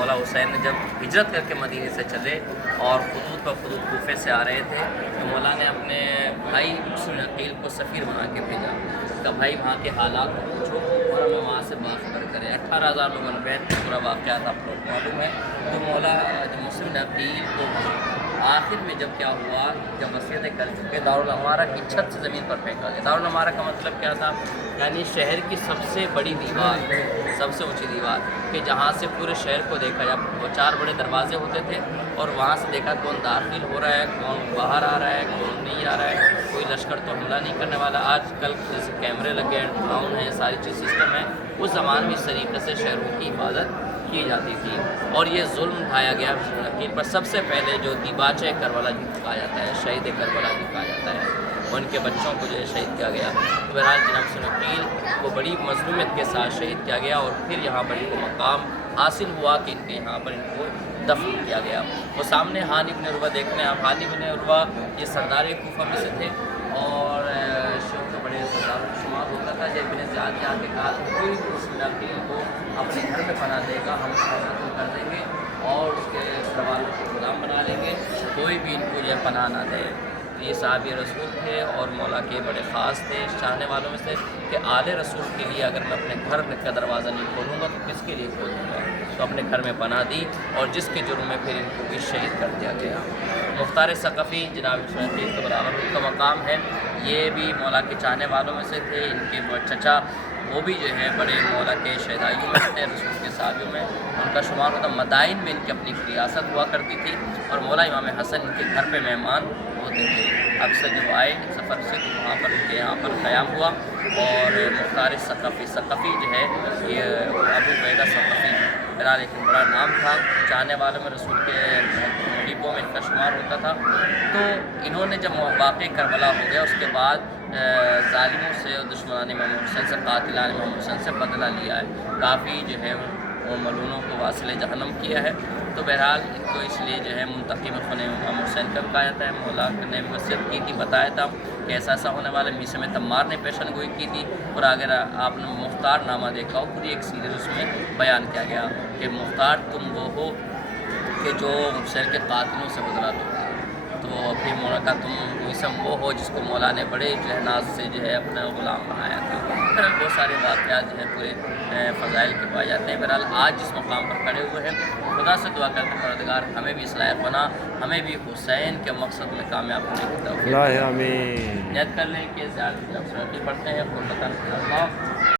مولا حسین نے جب ہجرت کر کے مدینے سے چلے اور خطوط پر خطوط کوفے سے آ رہے تھے تو مولا نے اپنے بھائی مسلم عقیل کو سفیر بنا کے بھیجا کہ بھائی وہاں کے حالات کو پوچھو اور ہمیں وہاں سے باخبر کرے. 18,000 لوگوں نے بیٹھ پورا واقعات آپ لوگ معلوم ہے. تو مولا مسلم عقیل کو آخر میں جب کیا ہوا, جب وصیتیں کر چکے دارالعمارہ کی چھت سے زمین پر پھینکا گیا. دارالعمارہ کا مطلب کیا تھا, یعنی شہر کی سب سے بڑی دیوار, سب سے اونچی دیوار, کہ جہاں سے پورے شہر کو دیکھا جب وہ 4 بڑے دروازے ہوتے تھے اور وہاں سے دیکھا کون داخل ہو رہا ہے, کون باہر آ رہا ہے, کون نہیں آ رہا ہے, کوئی لشکر تو حملہ نہیں کرنے والا. آج کل جیسے کیمرے لگے ہیں, ڈرون ہیں, ساری چیز سسٹم ہے. اس زمان میں اس طریقے سے شہروں کی حفاظت کی جاتی تھی اور یہ ظلم اٹھایا گیا مسلم عقیل پر. سب سے پہلے جو دیباچہ کربلا جن کو کہا جاتا ہے, شہید کربلا جن کو کہا جاتا ہے, ان کے بچوں کو جو ہے شہید کیا گیا. تو بہرحال جناب مسلم عقیل کو بڑی مظلومیت کے ساتھ شہید کیا گیا اور پھر یہاں پر ان کو مقام حاصل ہوا کہ ان کے یہاں پر ان کو دفن کیا گیا. وہ سامنے ہانی بن عروہ دیکھ رہے ہیں آپ. ہانی بن عروہ یہ سردار کوفہ میں سے تھے اور شیخ کے بڑے سرداروں کو شمار ہوتا تھا. جب ابن زیاد یہاں کے کہا کوئی بھی مسلم عقیل کو اپنے گھر میں پناہ دے گا ہم اس کو قتل کر دیں گے اور اس کے سوالوں کو غلام بنا لیں گے, کوئی بھی ان کو یہ پناہ نہ دے. یہ صحابی رسول تھے اور مولا کے بڑے خاص تھے, چاہنے والوں میں سے کہ آل رسول کے لیے اگر میں اپنے گھر کا دروازہ نہیں کھولوں گا تو کس کے لیے کھولوں گا. تو اپنے گھر میں پناہ دی اور جس کے جرم میں پھر ان کو بھی شہید کر دیا گیا. مختار ثقفی جناب شہید کے برابر ان کا مقام ہے. یہ بھی مولا کے چاہنے والوں میں سے تھے. ان کے چچا وہ بھی جو ہے بڑے مولا کے شہدائیوں میں تھے, رسول کے صحابیوں میں ان کا شمار ہوتا. مدائن میں ان کی اپنی ریاست ہوا کرتی تھی اور مولا امام حسن ان کے گھر پہ مہمان ہوتے تھے. اکثر جب آئے سفر سے تو وہاں پر ان کے یہاں پر قیام ہوا. اور مختار ثقفی جو ہے یہ ابو عبیدہ ثقفی بہرحال ایک بڑا نام تھا, چاہنے والوں میں رسول کے محبوں میں ان کا شمار ہوتا تھا. تو انہوں نے جب واقع کربلا ہو گیا اس کے بعد ظالموں سے, دشمنان امام حسین سے, قاتلان امام حسین سے بدلہ لیا ہے. کافی جو ہے وہ ملونوں کو واصل جہنم کیا ہے. تو بہرحال ان کو اس لیے جو ہے منتقم خون امام حسین کا کہا جاتا ہے. مولا نے وصیت کی تھی, بتایا تھا کہ ایسا ایسا ہونے والا. میسم تمار نے پیشن گوئی کی تھی اور اگر آپ نے مختار نامہ دیکھا ہو پوری ایک سیریز اس میں بیان کیا گیا کہ مختار تم وہ ہو کہ جو حسین کے قاتلوں سے بدلہ دو. تو پھر مولا کا تم میسم وہ ہو جس کو مولا نے بڑے جو ہے ناز سے جو ہے اپنا غلام بنایا تھا. پھر بہت سارے واقعات جو ہے پورے فضائل کے پائے جاتے ہیں. بہرحال آج جس مقام پر کھڑے ہوئے ہیں خدا سے دعا کرتے ہیں پروردگار ہمیں بھی اصلاح بنا, ہمیں بھی حسین کے مقصد میں کامیاب ہونے کی توفیق. آمین. نیت کر لیں کہ زیادہ پڑھتے ہیں قربتاً اللہ